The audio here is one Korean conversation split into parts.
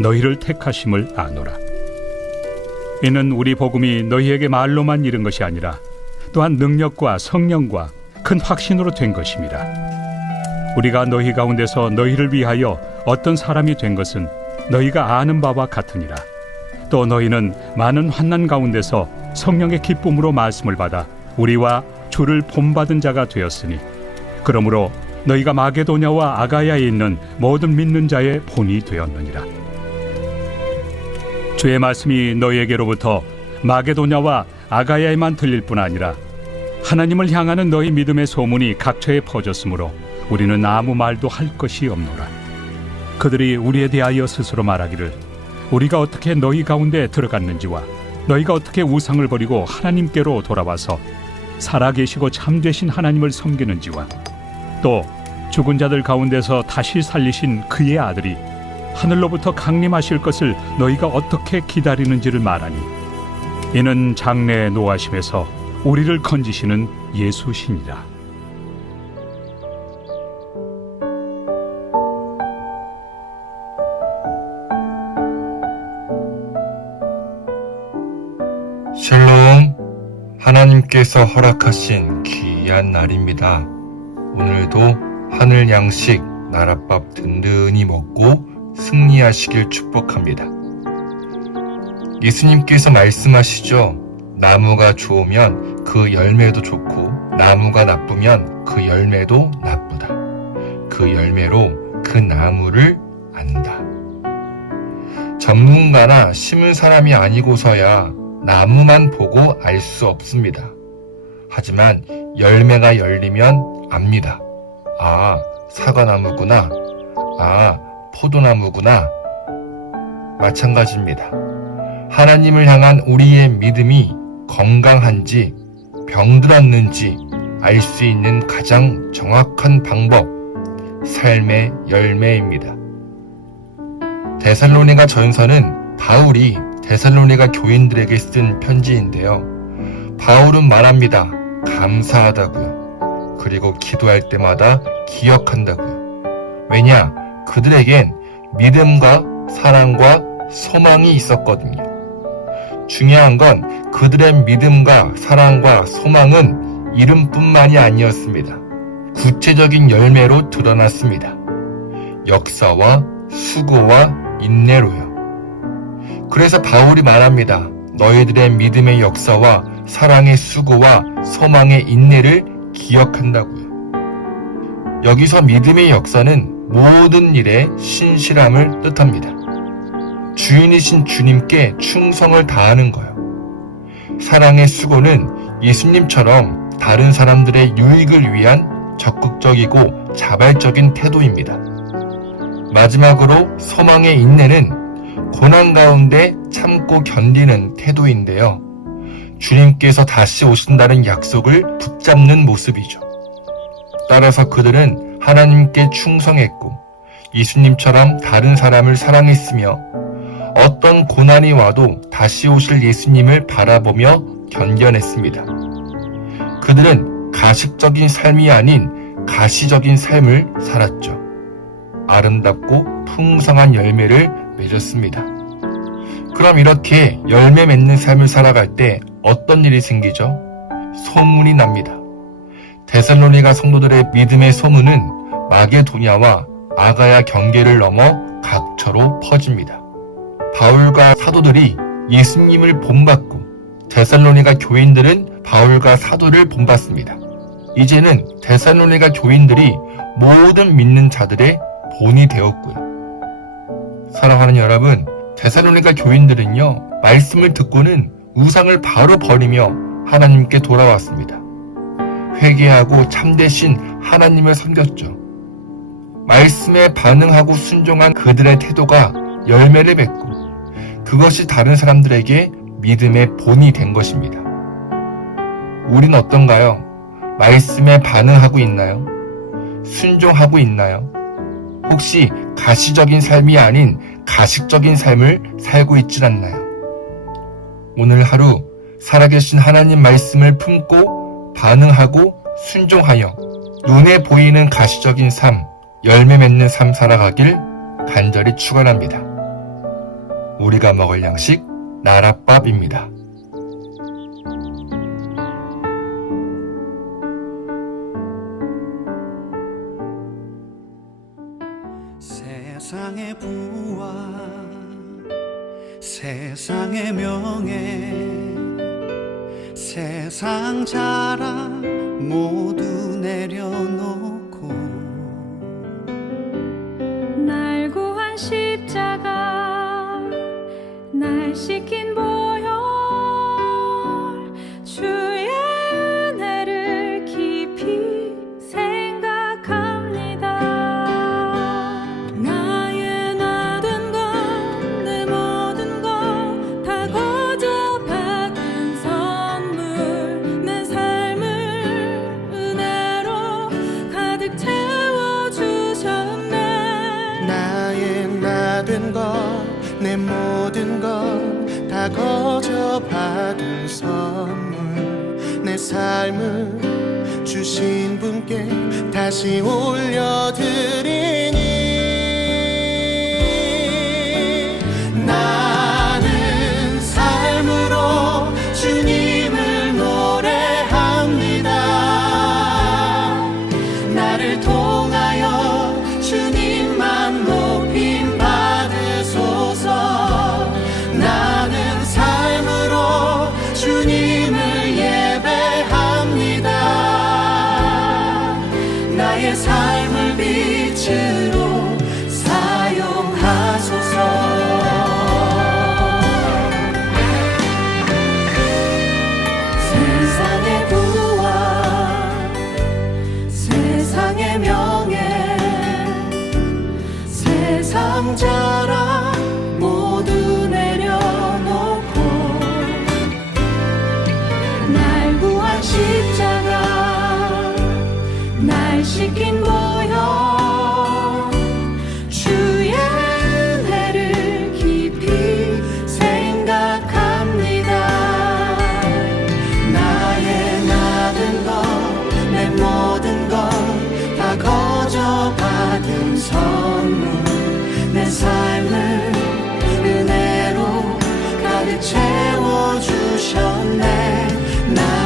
너희를 택하심을 아노라. 이는 우리 복음이 너희에게 말로만 이른 것이 아니라 또한 능력과 성령과 큰 확신으로 된 것임이라. 우리가 너희 가운데서 너희를 위하여 어떤 사람이 된 것은 너희가 아는 바와 같으니라. 또 너희는 많은 환난 가운데서 성령의 기쁨으로 말씀을 받아 우리와 주를 본받은 자가 되었으니 그러므로 너희가 마게도냐와 아가야에 있는 모든 믿는 자의 본이 되었느니라 주의 말씀이 너희에게로부터 마게도냐와 아가야에만 들릴 뿐 아니라 하나님을 향하는 너희 믿음의 소문이 각처에 퍼졌으므로 우리는 아무 말도 할 것이 없노라. 그들이 우리에 대하여 스스로 말하기를 우리가 어떻게 너희 가운데 들어갔는지와 너희가 어떻게 우상을 버리고 하나님께로 돌아와서 살아계시고 참되신 하나님을 섬기는지와 또 죽은 자들 가운데서 다시 살리신 그의 아들이 하늘로부터 강림하실 것을 너희가 어떻게 기다리는지를 말하니 이는 장래의 노하심에서 우리를 건지시는 예수시니라 샬롬 하나님께서 허락하신 귀한 날입니다. 오늘도 하늘 양식 나랏밥 든든히 먹고 승리하시길 축복합니다. 예수님께서 말씀하시죠. 나무가 좋으면 그 열매도 좋고 나무가 나쁘면 그 열매도 나쁘다. 그 열매로 그 나무를 안다. 전문가나 심은 사람이 아니고서야 나무만 보고 알 수 없습니다. 하지만 열매가 열리면 압니다. 아, 사과나무구나. 아, 포도나무구나. 마찬가지입니다. 하나님을 향한 우리의 믿음이 건강한지 병들었는지 알 수 있는 가장 정확한 방법, 삶의 열매입니다. 데살로니가 전서는 바울이 데살로니가 교인들에게 쓴 편지인데요. 바울은 말합니다. 감사하다고요. 그리고 기도할 때마다 기억한다고요. 왜냐? 그들에겐 믿음과 사랑과 소망이 있었거든요. 중요한 건 그들의 믿음과 사랑과 소망은 이름뿐만이 아니었습니다. 구체적인 열매로 드러났습니다. 역사와 수고와 인내로요. 그래서 바울이 말합니다. 너희들의 믿음의 역사와 사랑의 수고와 소망의 인내를 기억한다고요. 여기서 믿음의 역사는 모든 일에 신실함을 뜻합니다. 주인이신 주님께 충성을 다하는 거요. 사랑의 수고는 예수님처럼 다른 사람들의 유익을 위한 적극적이고 자발적인 태도입니다. 마지막으로 소망의 인내는 고난 가운데 참고 견디는 태도인데요. 주님께서 다시 오신다는 약속을 붙잡는 모습이죠. 따라서 그들은 하나님께 충성했고 예수님처럼 다른 사람을 사랑했으며 어떤 고난이 와도 다시 오실 예수님을 바라보며 견뎌냈습니다. 그들은 가식적인 삶이 아닌 가시적인 삶을 살았죠. 아름답고 풍성한 열매를 맺었습니다. 그럼 이렇게 열매 맺는 삶을 살아갈 때 어떤 일이 생기죠? 소문이 납니다. 데살로니가 성도들의 믿음의 소문은 마게도냐와 아가야 경계를 넘어 각처로 퍼집니다. 바울과 사도들이 예수님을 본받고 데살로니가 교인들은 바울과 사도를 본받습니다. 이제는 데살로니가 교인들이 모든 믿는 자들의 본이 되었고요. 사랑하는 여러분, 데살로니가 교인들은요, 말씀을 듣고는 우상을 바로 버리며 하나님께 돌아왔습니다. 회개하고 참되신 하나님을 섬겼죠. 말씀에 반응하고 순종한 그들의 태도가 열매를 맺고 그것이 다른 사람들에게 믿음의 본이 된 것입니다. 우린 어떤가요? 말씀에 반응하고 있나요? 순종하고 있나요? 혹시 가시적인 삶이 아닌 가식적인 삶을 살고 있질 않나요? 오늘 하루 살아계신 하나님 말씀을 품고 반응하고 순종하여 눈에 보이는 가시적인 삶, 열매 맺는 삶 살아가길 간절히 축원합니다. 우리가 먹을 양식 나랏밥입니다. 세상의 부와 세상의 명예 세상 자랑 모두 내려놓 날씻 삶을 주신 분께 다시 올려드리니 나는 삶으로 주님을 노래합니다. 나를 통 나된 것내 모든 것다 거저 받은 선물. 내 삶을 은혜로 가득 채워 주셨네. 나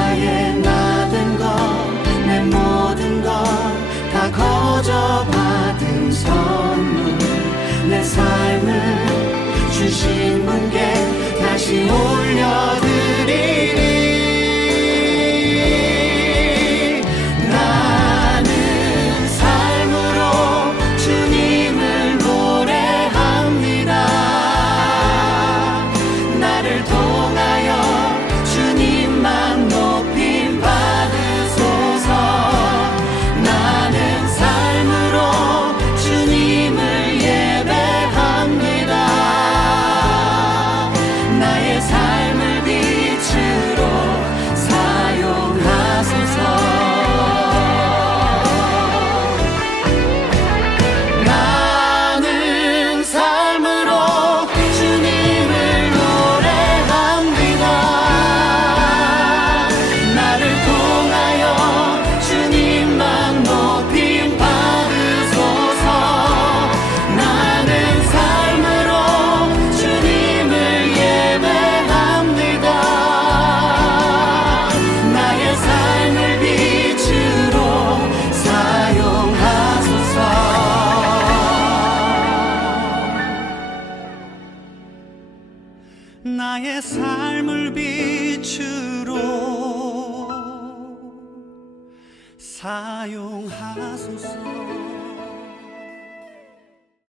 나의 삶을 빛으로 사용하소서